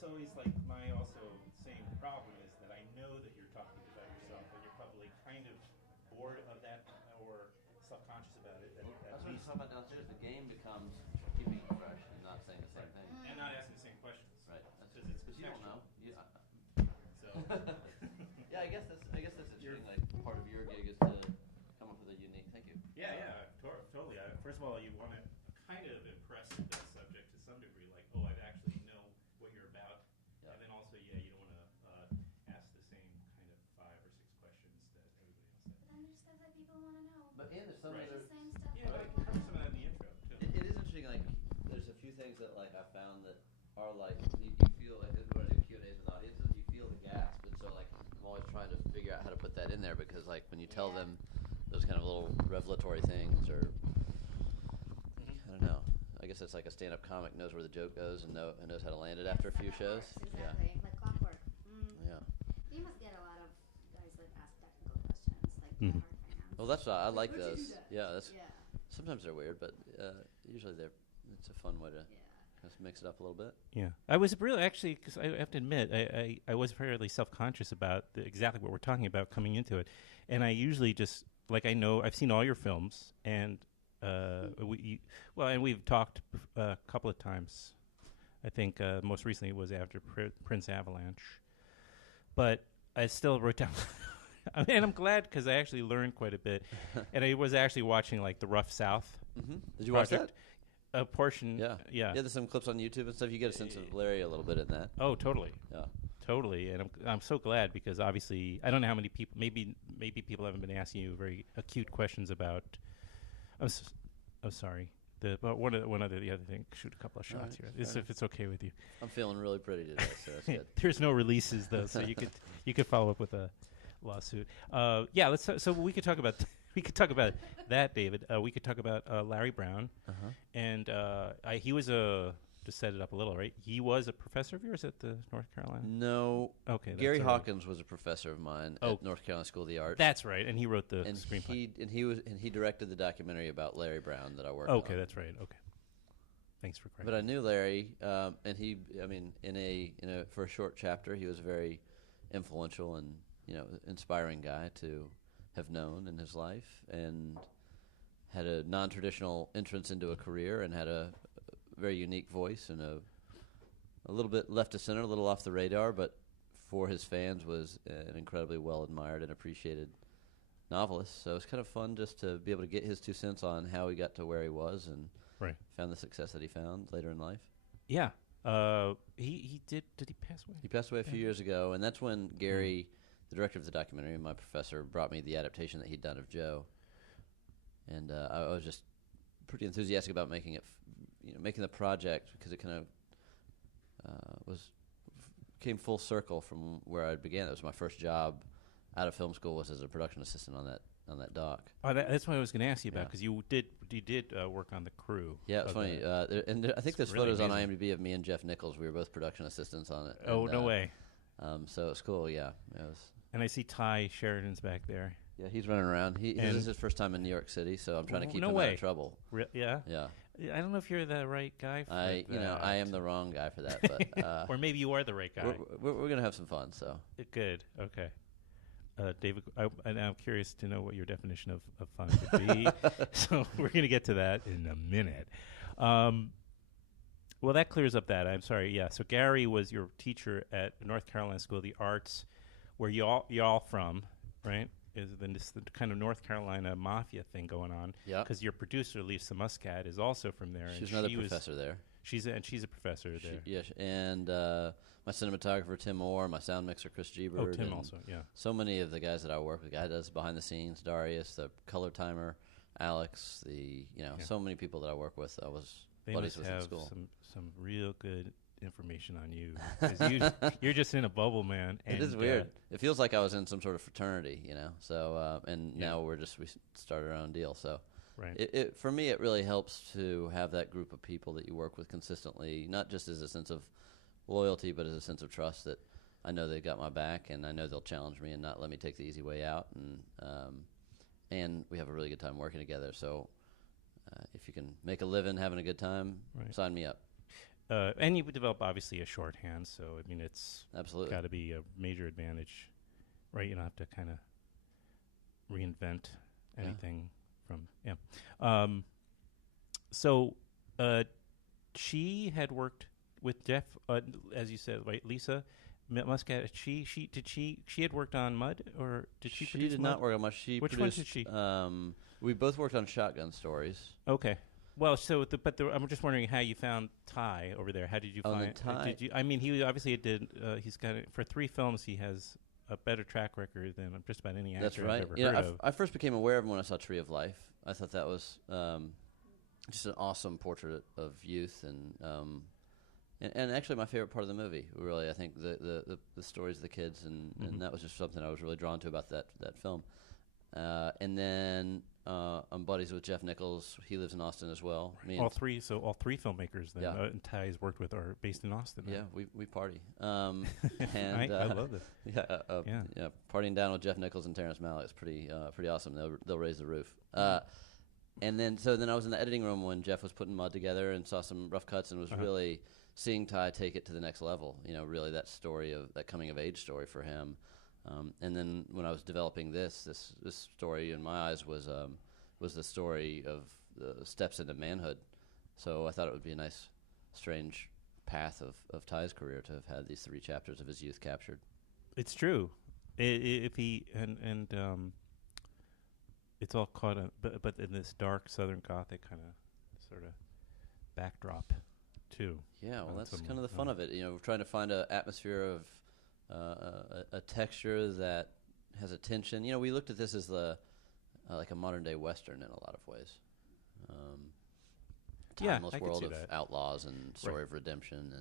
that's always like my also same problem is that I know that you're talking about yourself, but you're probably kind of bored of that or self-conscious about it. That's what I was talking about downstairs. The game becomes keeping it fresh and not saying the same thing. And not asking the same questions. Right. Because it's you don't know. So yeah, I guess that's interesting. Like part of your gig is to come up with a unique. Thank you. Yeah, totally. First of all, you want to kind of impress the subject to some degree, like, oh, I actually know what you're about, and then also, you don't want to ask the same kind of 5 or 6 questions that everybody else has. But then there's stuff that people want to know. But there's some Right. other. The same stuff. Yeah, like cover some of that in the intro too. It is interesting. Like there's a few things that like I found that are like you feel like when I do Q&As with audiences, you feel the gasp, and so like I'm always trying to figure out how to put that in there because like when you tell them those kind of little revelatory things or I don't know. I guess it's like a stand-up comic knows where the joke goes and knows how to land it after a few shows. Exactly, like clockwork. Yeah. You must get a lot of guys that ask technical questions, like hard fans. Well, that's why I like How'd you those. do that? Yeah, that's. Yeah. Sometimes they're weird, but usually it's a fun way to just mix it up a little bit. Yeah, I was really actually because I have to admit I was fairly self-conscious about exactly what we're talking about coming into it, and I usually just like I know I've seen all your films and and we've talked a couple of times. I think most recently it was after Prince Avalanche, but I still wrote down. And I'm glad because I actually learned quite a bit, and I was actually watching like the Rough South. Mm-hmm. Did you watch that? A portion. Yeah. Yeah. There's some clips on YouTube and stuff. You get a sense of Larry a little bit in that. Oh, totally. Yeah. Totally, and I'm so glad because obviously I don't know how many people maybe people haven't been asking you very acute questions about. I'm sorry. The other thing. Shoot a couple of shots here. If it's okay with you. I'm feeling really pretty today, so that's good. There's no releases though, so you could follow up with a lawsuit. So we could talk about that, David. We could talk about Larry Brown, and he was to set it up a little, right? He was a professor of yours at the North Carolina. No. Okay. Gary Hawkins was a professor of mine at North Carolina School of the Arts. That's right, and he wrote the screenplay. He directed the documentary about Larry Brown that I worked on. Okay, that's right. Okay. Thanks for correcting. But I knew Larry, and for a short chapter, he was a very influential and inspiring guy to have known in his life, and had a non-traditional entrance into a career, and had a very unique voice, and a little bit left of center, a little off the radar, but for his fans was an incredibly well admired and appreciated novelist. So it was kind of fun just to be able to get his 2 cents on how he got to where he was and found the success that he found later in life. Yeah. He did he pass away? He passed away a few years ago, and that's when Gary, the director of the documentary, my professor, brought me the adaptation that he'd done of Joe. And I was just pretty enthusiastic about making it, making the project, because it kind of came full circle from where I began. It was my first job out of film school, was as a production assistant on that doc. Oh, that's what I was going to ask you about, because you did work on the crew. Yeah, it was funny. I think there's really photos amazing. on IMDb of me and Jeff Nichols. We were both production assistants on it. Oh, no way. So it's cool. Yeah, it was. And I see Ty Sheridan's back there. Yeah, he's running around. This is his first time in New York City, so I'm trying to keep him out of trouble. Yeah. Yeah. I don't know if you're the right guy for that. I am the wrong guy for that, but or maybe you are the right guy. We're gonna have some fun. So good. Okay. David, I'm curious to know what your definition of fun would be. So we're going to get to that in a minute. Well, that clears up that. I'm sorry. Yeah. So Gary was your teacher at North Carolina School of the Arts, where y'all from, right? Is the kind of North Carolina mafia thing going on? Yeah. Because your producer Lisa Muscat is also from there. She's another professor there. She's a professor there. Yeah, and my cinematographer Tim Moore, my sound mixer Chris Gebert. Oh, Tim also, yeah. So many of the guys that I work with. The guy does behind the scenes, Darius, the color timer, Alex, so many people that I work with. I was buddies with in school. Some real good information on you. 'Cause you're just in a bubble, man. It is weird. It feels like I was in some sort of fraternity, So now we started our own deal. So. Right. For me, it really helps to have that group of people that you work with consistently, not just as a sense of loyalty, but as a sense of trust that I know they've got my back, and I know they'll challenge me and not let me take the easy way out. And we have a really good time working together. So if you can make a living having a good time, sign me up. and you would develop obviously a shorthand. So I mean, it's Absolutely. got to be a major advantage, right? You don't have to kind of reinvent anything from So she had worked with Jeff, as you said, right? Lisa Muscat. She had worked on Mud, or did she? She did not work on much. Which produced, one did she? We both worked on Shotgun Stories. Okay. Well, so I'm just wondering how you found Ty over there. How did you find? Ty. Did you? I mean, he obviously did. He's got for 3 films. He has a better track record than just about any actor That's right. I've ever heard of. I first became aware of him when I saw Tree of Life. I thought that was just an awesome portrait of youth, and actually my favorite part of the movie. Really, I think the stories of the kids, and that was just something I was really drawn to about that film. And then I'm buddies with Jeff Nichols. He lives in Austin as well. All three filmmakers that and Ty's worked with are based in Austin. Yeah, we party. And I love it. Yeah, partying down with Jeff Nichols and Terrence Malick is pretty awesome. They'll raise the roof. And then I was in the editing room when Jeff was putting Mud together and saw some rough cuts and was really seeing Ty take it to the next level. Really that story of that coming of age story for him. And then when I was developing this story in my eyes was the story of the steps into manhood. So I thought it would be a nice, strange path of Ty's career to have had these 3 chapters of his youth captured. It's true. If he and it's all caught up, but in this dark Southern Gothic kind of sort of backdrop too. Yeah, well, that's kind of the fun of it. We're trying to find an atmosphere of a texture that has a tension. We looked at this as like a modern day Western in a lot of ways. Timeless world of outlaws and story of redemption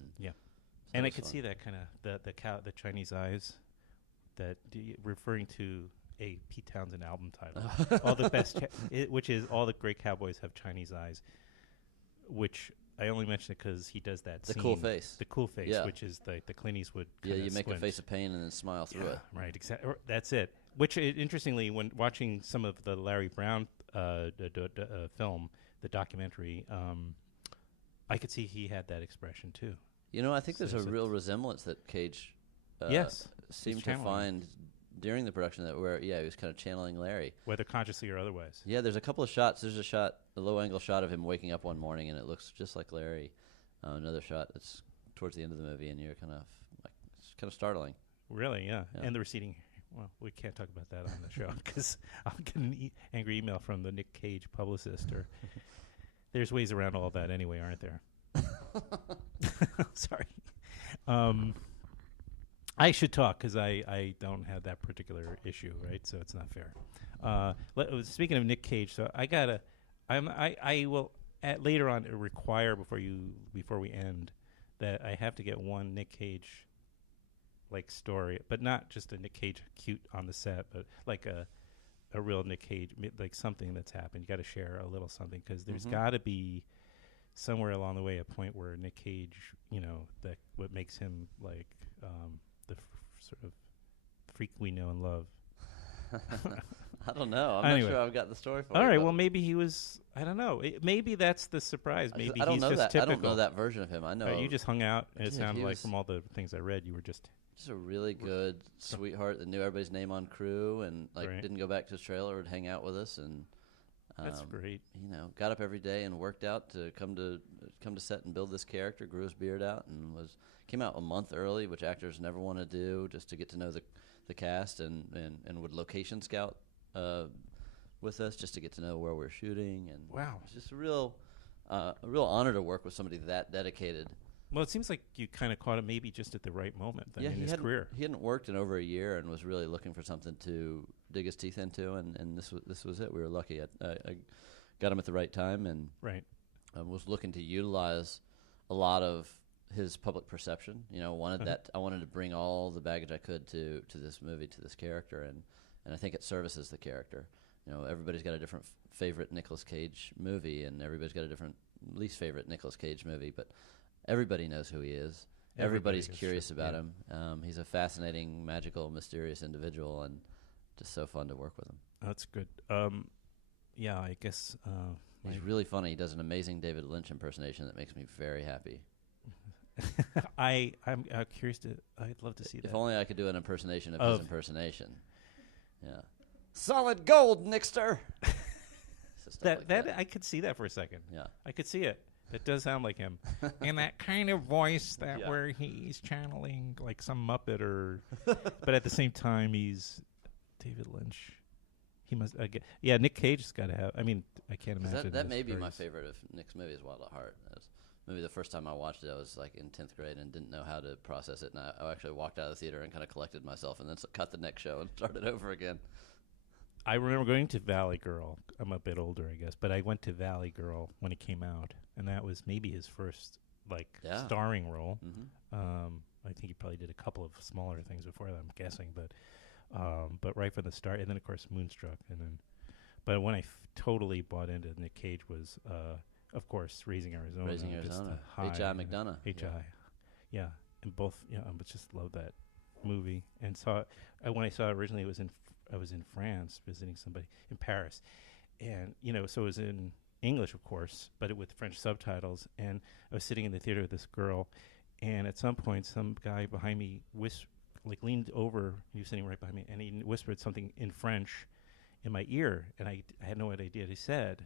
and I could see that kind of the Chinese eyes, that referring to a Pete Townsend album title. All the best, which is all the great cowboys have Chinese eyes, which I only mention it because he does that. The scene, cool face. The cool face, which is the Clint Eastwood. Yeah, you make a face of pain and then smile through it. Right, exactly. That's it. Which, interestingly, when watching some of the Larry Brown film, the documentary, I could see he had that expression too. I think there's a real resemblance that Cage seemed to find during the production where he was kind of channeling Larry, whether consciously or otherwise. Yeah, there's a couple of shots. There's a low-angle shot of him waking up one morning, and it looks just like Larry. Another shot that's towards the end of the movie, and you're it's kind of startling. Really, yeah. And the receding. Well, we can't talk about that on the show because I'll get an angry email from the Nick Cage publicist. Or there's ways around all that anyway, aren't there? Sorry. I should talk because I don't have that particular issue, right? So it's not fair. Speaking of Nick Cage, so I will later on require before we end that I have to get one Nick Cage story, but not just a Nick Cage cute on the set, but like a real Nick Cage, like something that's happened. You got to share a little something because there's got to be somewhere along the way a point where Nick Cage, that what makes him like the sort of freak we know and love. I don't know. I'm not sure I've got the story for you. All right. Well, maybe he was. I don't know. Maybe that's the surprise. Maybe I don't he's know just that. typical. I don't know that version of him. I know you just hung out, and it Yeah, sounded he like was- from all the things I read, you were just. Just a really good sweetheart that knew everybody's name on crew and Right. didn't go back to his trailer, would hang out with us and That's great. got up every day and worked out to come to set and build this character, grew his beard out and came out a month early, which actors never want to do, just to get to know the cast and would location scout with us just to get to know where we're shooting. And Wow. it's just a real honor to work with somebody that dedicated. Well, it seems like you kind of caught him maybe just at the right moment in his career. He hadn't worked in over a year and was really looking for something to dig his teeth into, and this was it. We were lucky. I got him at the right time, and Right. was looking to utilize a lot of his public perception. I wanted to bring all the baggage I could to this movie, to this character, and I think it services the character. Everybody's got a different favorite Nicolas Cage movie, and everybody's got a different least favorite Nicolas Cage movie, but everybody knows who he is. Everybody's curious about him. He's a fascinating, magical, mysterious individual, and just so fun to work with him. That's good. Yeah, I guess. He's really funny. He does an amazing David Lynch impersonation that makes me very happy. I'm curious to. I'd love to see If that. only I could do an impersonation of Of- his impersonation. Yeah. Solid gold, Nixter. Stuff like that I could see that for a second. Yeah. I could see it. That does sound like him, and that kind of voice that Yeah. where he's channeling like some Muppet, or, but at the same time he's David Lynch. He must. Yeah, Nick Cage has got to have. I mean, I can't 'Cause imagine. that this may be my various- favorite of Nick's movies, Wild at Heart. That was maybe the first time I watched it, I was like in 10th grade and didn't know how to process it. And I actually walked out of the theater and kind of collected myself and then cut the next show and started over again. I remember going to Valley Girl. I'm a bit older, I guess, but I went to Valley Girl when it came out, and that was maybe his first Yeah. starring role. Mm-hmm. I think he probably did a couple of smaller things before that, I'm guessing, but right from the start, and then of course Moonstruck, and then. But when I totally bought into Nick Cage was, of course, Raising Arizona. Raising just Arizona. the high, H.I. McDonough. H.I. Yeah, and both. Yeah, I just love that movie. And saw when I saw it originally, it was I was in France visiting somebody in Paris, and so it was in English, of course, but with French subtitles. And I was sitting in the theater with this girl, and at some point, some guy behind me leaned over. He was sitting right behind me, and he whispered something in French in my ear, and I had no idea what he said.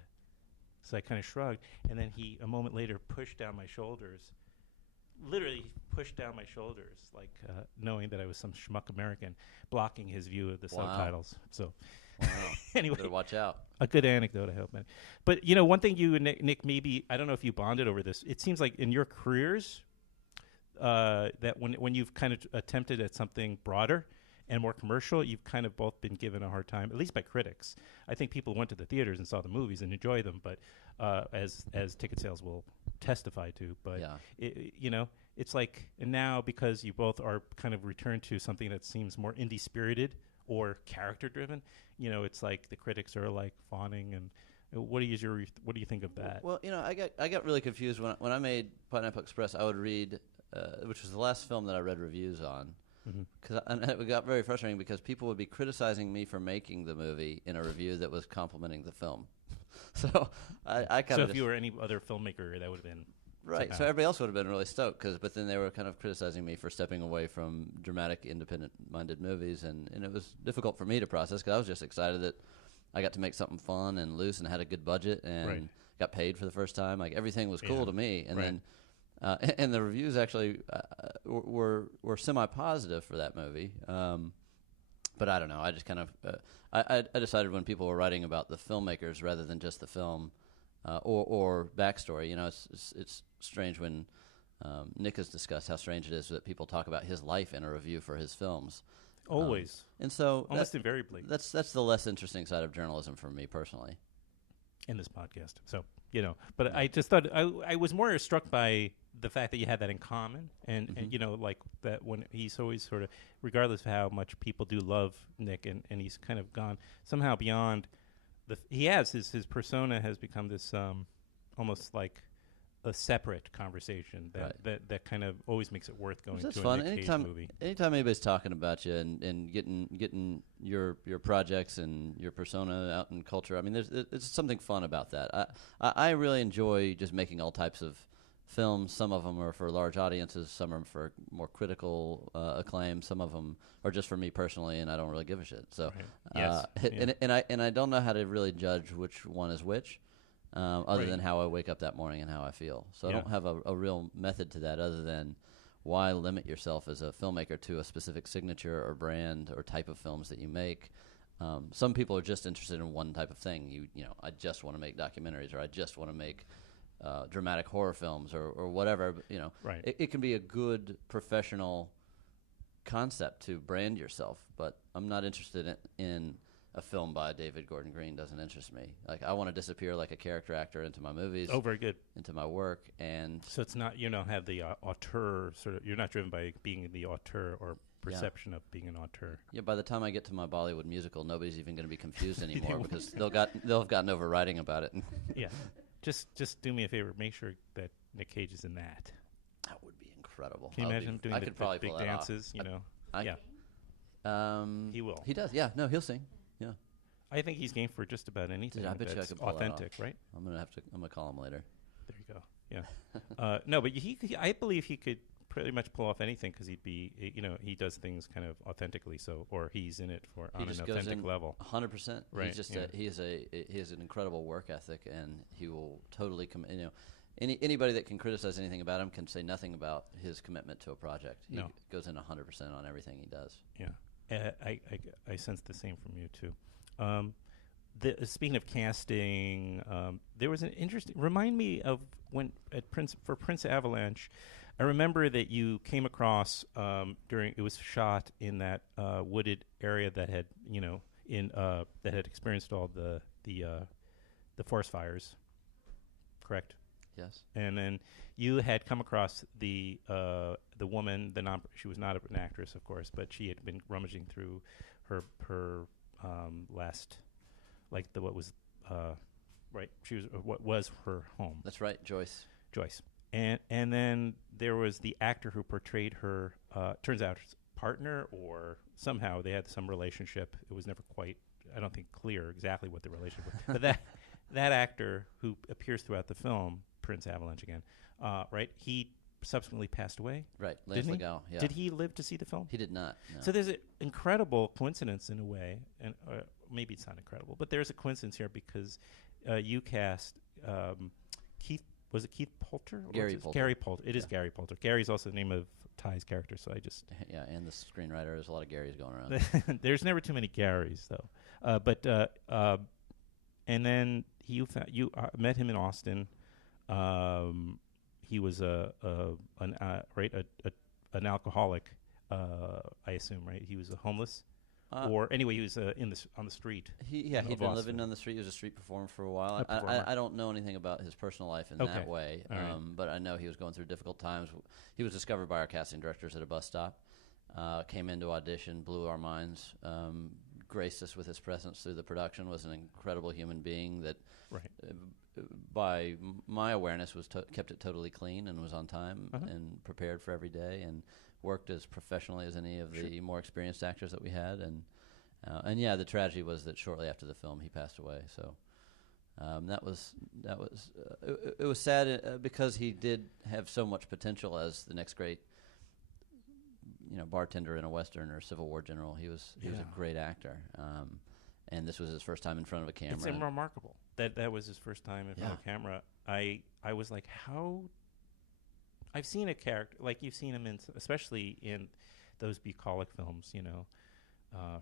So I kind of shrugged, and then he, a moment later, pushed down my shoulders, literally pushed down my shoulders, like knowing that I was some schmuck American, blocking his view of the subtitles. So Wow. anyway, Better watch out. a good anecdote, I hope. Man. But, one thing you and Nick, maybe, I don't know if you bonded over this, it seems like in your careers that when you've kind of attempted at something broader and more commercial, you've kind of both been given a hard time, at least by critics. I think people went to the theaters and saw the movies and enjoyed them, but as ticket sales will testify to. But Yeah. it's like, and now because you both are kind of returned to something that seems more indie spirited or character driven, it's like the critics are like fawning. And what do you think of that? Well, I got really confused when I made Pineapple Express. I would read, which was the last film that I read reviews on. And it got very frustrating because people would be criticizing me for making the movie in a review that was complimenting the film. So I kind So of if you were any other filmmaker, that would have been right. somehow. So everybody else would have been really stoked, but then they were kind of criticizing me for stepping away from dramatic, independent-minded movies, and it was difficult for me to process because I was just excited that I got to make something fun and loose and had a good budget and Right. got paid for the first time. Like everything was cool Yeah. to me, and Right. then. And the reviews actually were semi-positive for that movie, but I don't know. I just kind of I decided when people were writing about the filmmakers rather than just the film or backstory. It's strange when Nick has discussed how strange it is that people talk about his life in a review for his films. Always. And so Almost invariably that's the less interesting side of journalism for me personally. in this podcast. So, but I just thought I was more struck by the fact that you had that in common, and like that when he's always sort of, regardless of how much people do love Nick, and he's kind of gone somehow beyond his persona has become this almost like a separate conversation that kind of always makes it worth going That's to fun. a Nick Cage movie. Anytime anybody's talking about you and getting your projects and your persona out in culture, I mean, there's something fun about that. I really enjoy just making all types of films. Some of them are for large audiences, some are for more critical acclaim, some of them are just for me personally, and I don't really give a shit. So, Yes. and I don't know how to really judge which one is which. Other Right. than how I wake up that morning and how I feel. So Yeah. I don't have a real method to that other than why limit yourself as a filmmaker to a specific signature or brand or type of films that you make. Some people are just interested in one type of thing. I just want to make documentaries, or I just want to make dramatic horror films or whatever. Right. It can be a good professional concept to brand yourself, but I'm not interested in a film by David Gordon Green. Doesn't interest me. Like, I want to disappear like a character actor into my movies, Oh, very good. into my work, and So it's not, have the auteur sort of, you're not driven by being the auteur or perception of being an auteur. yeah. By the time I get to my Bollywood musical, nobody's even going to be confused anymore because they'll have gotten over writing about it. Yeah. Just do me a favor. Make sure that Nick Cage is in that. That would be incredible. Can you imagine him doing I the could probably big pull that off. dances, I- Yeah. He will. He does. Yeah. No, he'll sing. Yeah. I think he's game for just about anything Dude, I bet you I that's could pull that off. authentic, right? I'm gonna call him later. There you go. Yeah. No, but I believe he could pretty much pull off anything because he'd be, he does things kind of authentically. So, or he's in it on an authentic level. 100%. Right. He's just he has an incredible work ethic, and he will totally anybody that can criticize anything about him can say nothing about his commitment to a project. He goes in 100% on everything he does. Yeah. I sense the same from you too. Speaking of casting, there was an interesting. Remind me of when at Prince Avalanche. I remember that you came across during it was shot in that wooded area that had that had experienced all the forest fires. Correct. Yes. And then you had come across the woman. She was not an actress, of course, but she had been rummaging through her last. Like she was what was her home. That's right, Joyce. And then there was the actor who portrayed her. Turns out partner, or somehow they had some relationship. It was never quite, I don't think, clear exactly what the relationship was. But that actor who appears throughout the film, Prince Avalanche again, right? He subsequently passed away. Right, Lance Legal. Yeah. Did he live to see the film? He did not. No. So there's an incredible coincidence in a way, and maybe it's not incredible, but there's a coincidence here because you cast Keith. Was it Keith Poulter? Gary Poulter. Gary Poulter. It is Gary Poulter. Gary's also the name of Ty's character, so I just... Yeah, and the screenwriter. There's a lot of Garys going around. There's never too many Garys, though. And then you met him in Austin. He was an alcoholic, I assume, right? He was a homeless? Or anyway, he was on the street. He'd been living on the street. He was a street performer for a while. I don't know anything about his personal life in that way, but I know he was going through difficult times. He was discovered by our casting directors at a bus stop, came into audition, blew our minds, graced us with his presence through the production, was an incredible human being that, by my awareness, kept it totally clean and was on time and prepared for every day and worked as professionally as any of the more experienced actors that we had, and yeah, the tragedy was that shortly after the film he passed away. So it was sad because he did have so much potential as the next great, bartender in a western or Civil War general. He was a great actor, and this was his first time in front of a camera. It's remarkable that was his first time in front of a camera. I was like, how. I've seen a character like you've seen him especially in those bucolic films,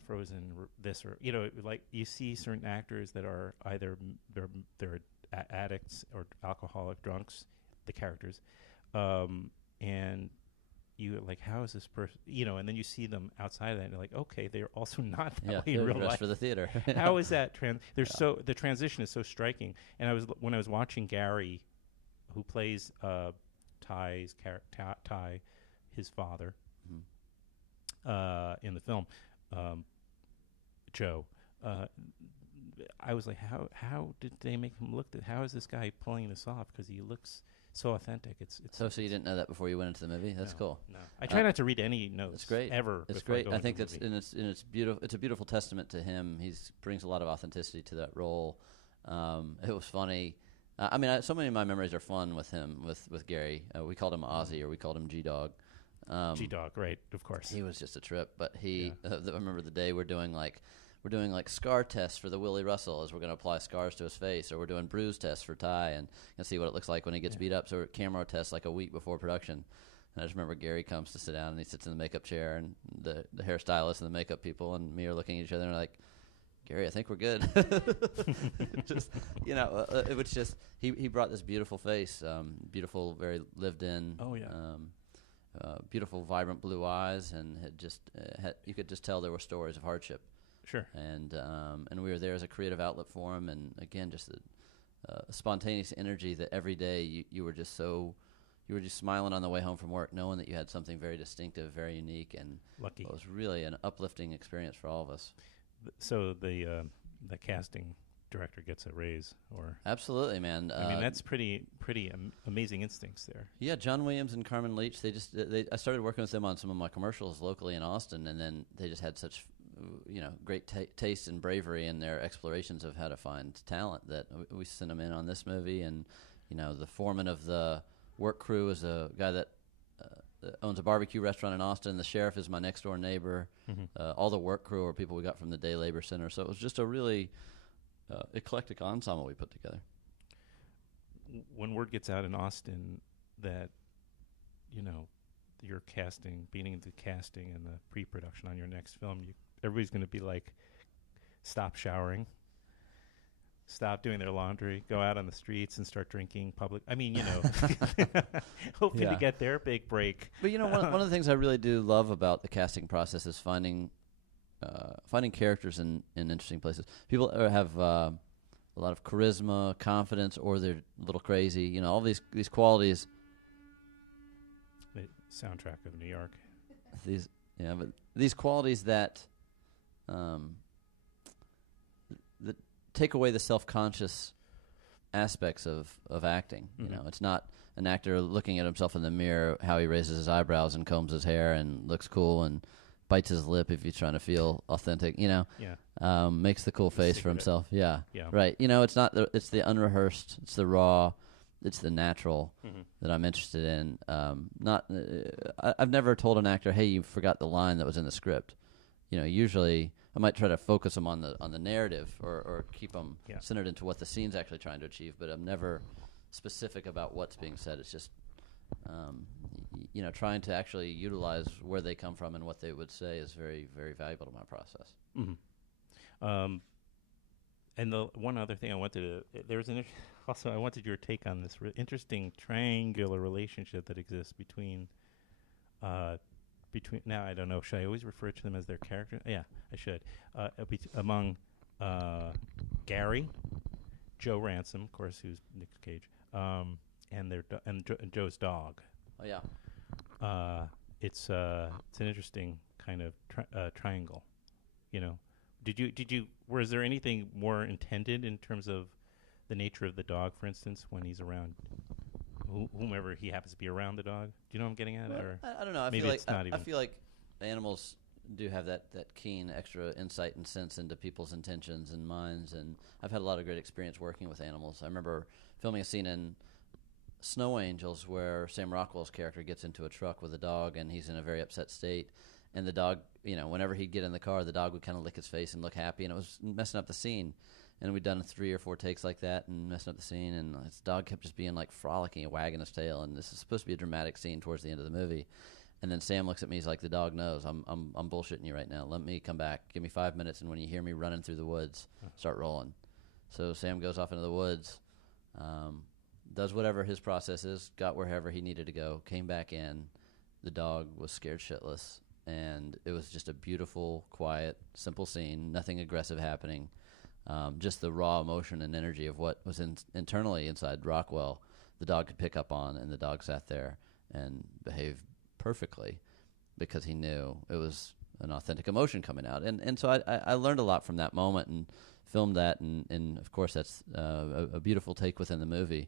Frozen, this or like you see certain actors that are either they're addicts or alcoholic drunks, the characters, and you're like, how is this person? And then you see them outside of that, and you're like, okay, they're also not that way in real life. For the theater. How is that the transition is so striking. And when I was watching Gary, who plays Ty, his father, in the film, Joe. I was like, how did they make him look? How is this guy pulling this off? Because he looks so authentic. So you didn't know that before you went into the movie? That's cool. No, I try not to read any notes. It's great. Ever. It's great. I think that's it's beautiful. It's a beautiful testament to him. He brings a lot of authenticity to that role. It was funny. So many of my memories are fun with him, with Gary. We called him Ozzy, or we called him G-Dog. G-Dog, right, of course. He was just a trip, but I remember the day we're doing scar tests for the Willie Russell, as we're going to apply scars to his face, or we're doing bruise tests for Ty and see what it looks like when he gets beat up. So we're camera tests like a week before production. And I just remember Gary comes to sit down, and he sits in the makeup chair, and the hairstylist and the makeup people and me are looking at each other and like, Gary, I think we're good. It was just he brought this beautiful face, beautiful, very lived in. Oh yeah. Beautiful, vibrant blue eyes, and you could just tell there were stories of hardship. Sure. And we were there as a creative outlet for him, and again, just a spontaneous energy that every day you were just smiling on the way home from work, knowing that you had something very distinctive, very unique, and lucky. It was really an uplifting experience for all of us. So the casting director gets a raise, or absolutely, man. I mean, that's pretty amazing instincts there. Yeah, John Williams and Carmen Leach. I started working with them on some of my commercials locally in Austin, and then they just had such great taste and bravery in their explorations of how to find talent that we sent them in on this movie, and the foreman of the work crew is a guy that owns a barbecue restaurant in Austin. The sheriff is my next door neighbor. All the work crew are people we got from the Day Labor Center. So it was just a really eclectic ensemble we put together. When word gets out in Austin that, you're beginning the casting and the pre-production on your next film, everybody's going to be like, stop showering, stop doing their laundry, go out on the streets and start drinking public. I mean, hoping to get their big break. But one of the things I really do love about the casting process is finding characters in interesting places. People have a lot of charisma, confidence, or they're a little crazy. All these qualities. The soundtrack of New York. But these qualities that take away the self-conscious aspects of acting. It's not an actor looking at himself in the mirror, how he raises his eyebrows and combs his hair and looks cool and bites his lip if he's trying to feel authentic. Makes the cool face for himself. Yeah. Right. It's not. It's the unrehearsed. It's the raw. It's the natural that I'm interested in. I've never told an actor, "Hey, you forgot the line that was in the script." Usually I might try to focus them on the narrative or keep them centered into what the scene's actually trying to achieve, but I'm never specific about what's being said. It's just, trying to actually utilize where they come from and what they would say is very, very valuable to my process. And the one other thing I wanted I wanted your take on this interesting triangular relationship that exists between now I don't know, should I always refer to them as their character? Yeah, I should. Among Gary, Joe Ransom, of course, who's Nick Cage, and Joe's dog. Oh yeah. It's an interesting kind of triangle. Was there anything more intended in terms of the nature of the dog, for instance, when he's around whomever he happens to be around the dog? Do you know what I'm getting at? Or I don't know. I feel like animals do have that keen extra insight and sense into people's intentions and minds, and I've had a lot of great experience working with animals. I remember filming a scene in Snow Angels where Sam Rockwell's character gets into a truck with a dog, and he's in a very upset state, and the dog, whenever he'd get in the car, the dog would kind of lick his face and look happy, and it was messing up the scene. And we'd done 3 or 4 takes like that and messing up the scene, and his dog kept just being like frolicking and wagging his tail, and this is supposed to be a dramatic scene towards the end of the movie. And then Sam looks at me, he's like, the dog knows, I'm bullshitting you right now. Let me come back. Give me 5 minutes, and when you hear me running through the woods, start rolling. So Sam goes off into the woods, does whatever his process is, got wherever he needed to go, came back in. The dog was scared shitless, and it was just a beautiful, quiet, simple scene, nothing aggressive happening. Just the raw emotion and energy of what was internally inside Rockwell, the dog could pick up on, and the dog sat there and behaved perfectly because he knew it was an authentic emotion coming out. And so I learned a lot from that moment and filmed that, and of course that's a beautiful take within the movie.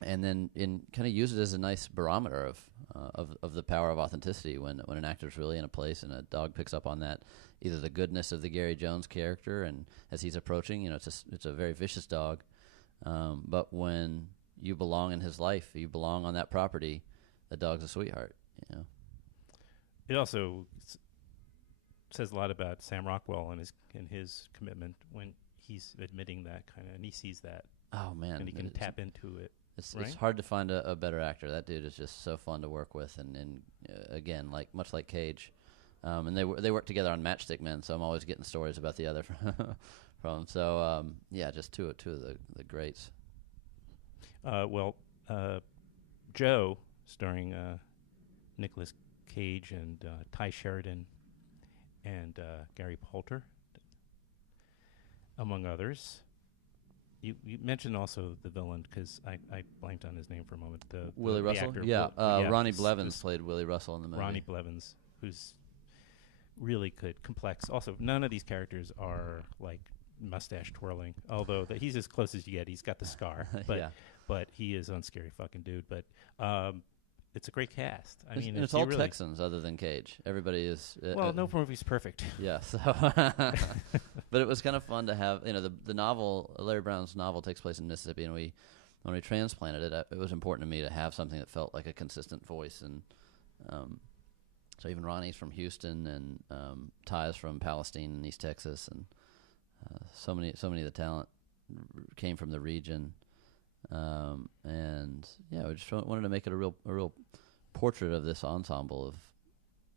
And then kind of use it as a nice barometer of the power of authenticity when an actor's really in a place and a dog picks up on that, either the goodness of the Gary Jones character, and as he's approaching, it's a very vicious dog, but when you belong in his life, you belong on that property, the dog's a sweetheart. It also says a lot about Sam Rockwell and his commitment when he's admitting that kind of, and he sees that. Oh man, and he can tap into it. It's hard to find a better actor. That dude is just so fun to work with, and again, much like Cage, and they work together on Matchstick Men. So I'm always getting stories about the other from him. So just two of the greats. Joe, starring Nicolas Cage and Ty Sheridan and Gary Poulter, among others. You mentioned also the villain, because I blanked on his name for a moment. Willie Russell? Actor. Yeah, Ronnie Blevins played Willie Russell in the movie. Ronnie Blevins, who's really good, complex. Also, none of these characters are like mustache twirling, although he's as close as you get. He's got the scar, but he is one scary fucking dude. But it's a great cast. I mean, it's all Texans other than Cage. Everybody is... no movie's perfect. Yeah, so... But it was kind of fun to have... the novel, Larry Brown's novel takes place in Mississippi, and we when we transplanted it, it was important to me to have something that felt like a consistent voice. And so even Ronnie's from Houston, and Ty's from Palestine and East Texas, and so many of the talent came from the region. And yeah, we just wanted to make it a real portrait of this ensemble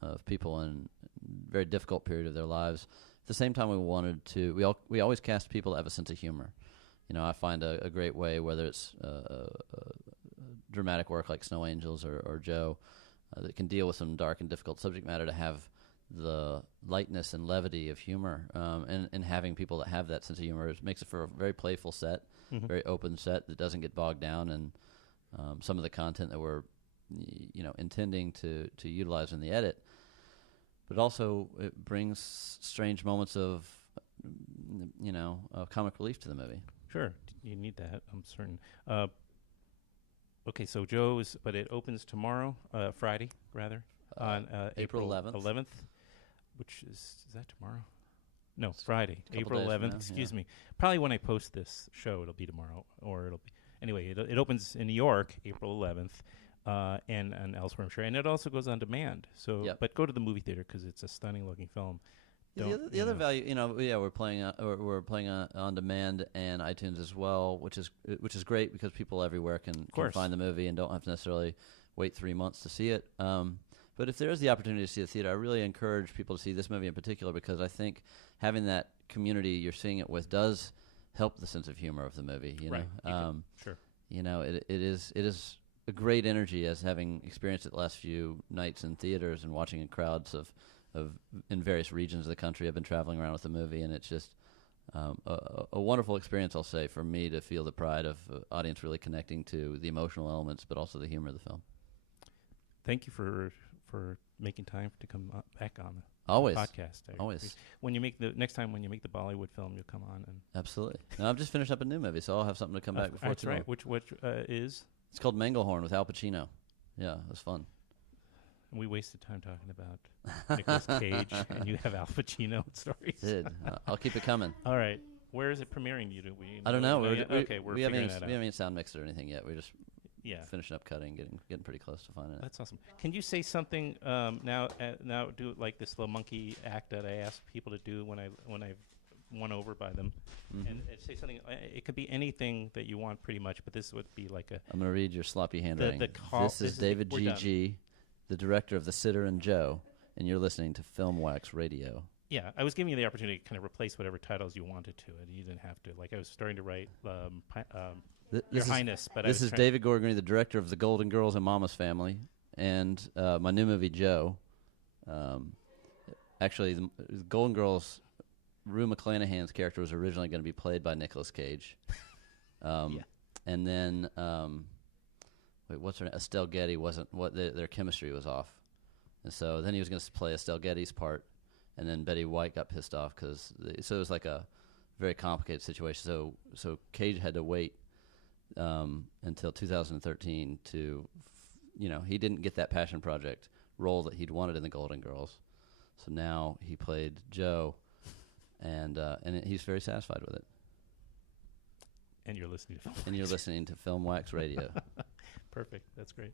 of people in a very difficult period of their lives. At the same time, we always cast people that have a sense of humor. I find a great way, whether it's dramatic work like Snow Angels or Joe, that can deal with some dark and difficult subject matter, to have the lightness and levity of humor, and having people that have that sense of humor makes it for a very playful set, very open set that doesn't get bogged down in some of the content that we're intending to utilize in the edit. But also it brings strange moments of comic relief to the movie. Sure, you need that, I'm certain. Okay, so but it opens tomorrow, Friday, rather, on April 11th, which is that tomorrow? No, Friday, April 11th, excuse me. Probably when I post this show, it'll be tomorrow, or it'll be, anyway, it opens in New York, April 11th, and elsewhere, I'm sure. And it also goes on demand, but go to the movie theater because it's a stunning-looking film. The other value, we're playing on demand and iTunes as well, which is great because people everywhere can find the movie and don't have to necessarily wait 3 months to see it. But if there is the opportunity to see the theater, I really encourage people to see this movie in particular, because I think having that community you're seeing it with does help the sense of humor of the movie. Right. Sure. It is a great energy, as having experienced it the last few nights in theaters and watching in crowds of in various regions of the country. I've been traveling around with the movie, and it's just a wonderful experience, I'll say, for me to feel the pride of audience really connecting to the emotional elements, but also the humor of the film. Thank you for making time to come back on the Always. podcast. Always. Next time when you make the Bollywood film, you'll come on. And absolutely. Now, I've just finished up a new movie, so I'll have something to come back before that's too long. right. Which is? It's called Manglehorn with Al Pacino. Yeah, it was fun. We wasted time talking about Nicolas Cage, and you have Al Pacino stories. Did. I'll keep it coming. All right. Where is it premiering? I don't know. We're we figuring that out. We haven't even sound mixed or anything yet. We're just finishing up cutting, getting pretty close to finding it. That's awesome. Can you say something now? Now do like this little monkey act that I ask people to do when I've won over by them, and say something. It could be anything that you want, pretty much. But this would be like a. I'm going to read your sloppy handwriting. This is David G.G., the director of The Sitter and Joe, and you're listening to Filmwax Radio. Yeah, I was giving you the opportunity to kind of replace whatever titles you wanted to it. You didn't have to. Like, I was starting to write Your Highness, but this is David Gordon Green, the director of The Golden Girls and Mama's Family, and my new movie, Joe. Actually, the Golden Girls, Rue McClanahan's character was originally going to be played by Nicolas Cage. And then... what's her name? Estelle Getty wasn't their chemistry was off, and so then he was going to play Estelle Getty's part, and then Betty White got pissed off so it was like a very complicated situation. So Cage had to wait until 2013 to, he didn't get that passion project role that he'd wanted in the Golden Girls, so now he played Joe, and he's very satisfied with it. And you're listening to Filmwax Radio. Perfect. That's great.